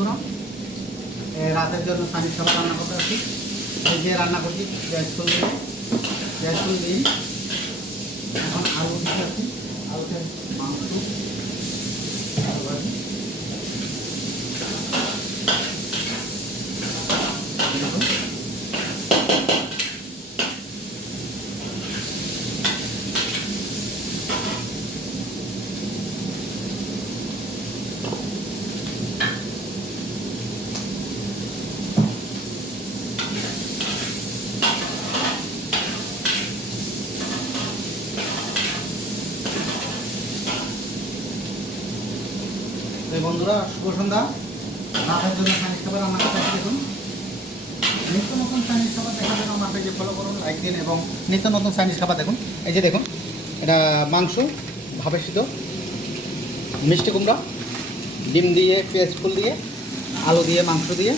বন্ধুরা, রাতের জন্য চাইনিজ খাবার রান্না করতে আসছি। এই যে রান্না করছি গ্যাস ফুল দিই। এখন আলু দিতে আসছি, আলুতে মাংস বন্ধুরা, শুভ সন্ধ্যা। রাতের জন্য চাইনিজ খাবার রান্না করতে আসছি। দেখুন, নিত্য নতুন চাইনিজ খাবার দেখার জন্য আমার পেজে ফলো করুন, লাইক দিন এবং নিত্য নতুন চাইনিজ খাবার দেখুন। এই যে দেখুন, এটা মাংস ভাপে সিদ্ধ, মিষ্টি কুমড়া, ডিম দিয়ে, পেঁয়াজ ফুল দিয়ে, আলু দিয়ে, মাংস দিয়ে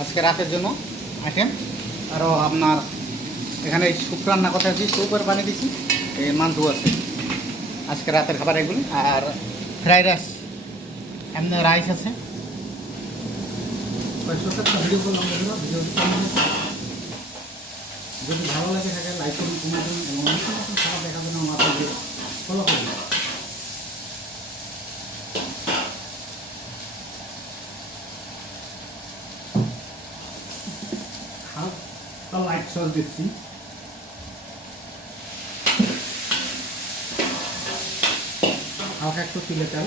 আজকে রাতের জন্য আইটেম। আরও আপনার এখানে স্যুপ রান্না করতে আসছি, স্যুপের পানি দিচ্ছি, এই মান্টু আছে আজকে রাতের খাবার এগুলি। আর ফ্রাইড রাইস, এমনি রাইস আছে। ভিডিও করলাম, ভিডিও যদি ভালো লাগে থাকে লাইক করুন, কমেন্ট করুন এবং নতুন নতুন খাবার দেখার জন্য আমার পেজে ফলো করুন। হালকা লাইট সস দিচ্ছি, হালকা একটু তিলে চাল,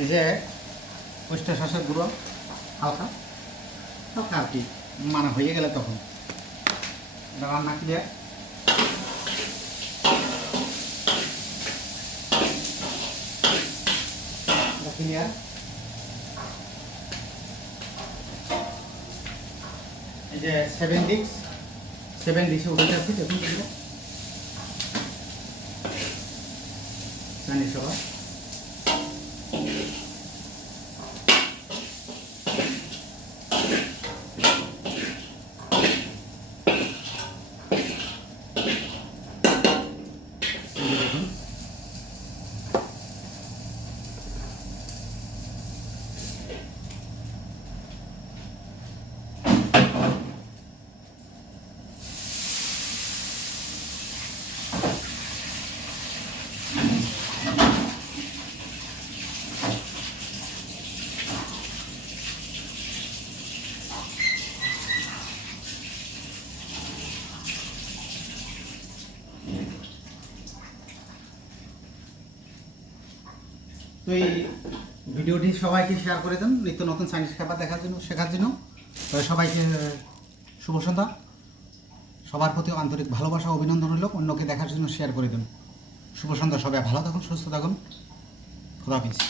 এই যে ওয়েস্টার সসের গুঁড়ো হালকা হালকা আর কি, মানে হয়ে গেলে তখন এটা রান্না ক্লিয়ার। ক্লিয়ার। এই যে 7 ডিশে উঠে যাচ্ছি। দেখুন চাইনিজ খাবার। তো এই ভিডিওটি সবাইকে শেয়ার করে দেন নিত্য নতুন চাইনিজ খাবার দেখার জন্য, শেখার জন্য। তো সবাইকে শুভ সন্ধ্যা। সবার প্রতি আন্তরিক ভালোবাসা, অভিনন্দন রইল। অন্যকে দেখার জন্য শেয়ার করে দেন। শুভ সন্ধ্যা। সবাই ভালো থাকুন, সুস্থ থাকুন। খোদা হাফেজ।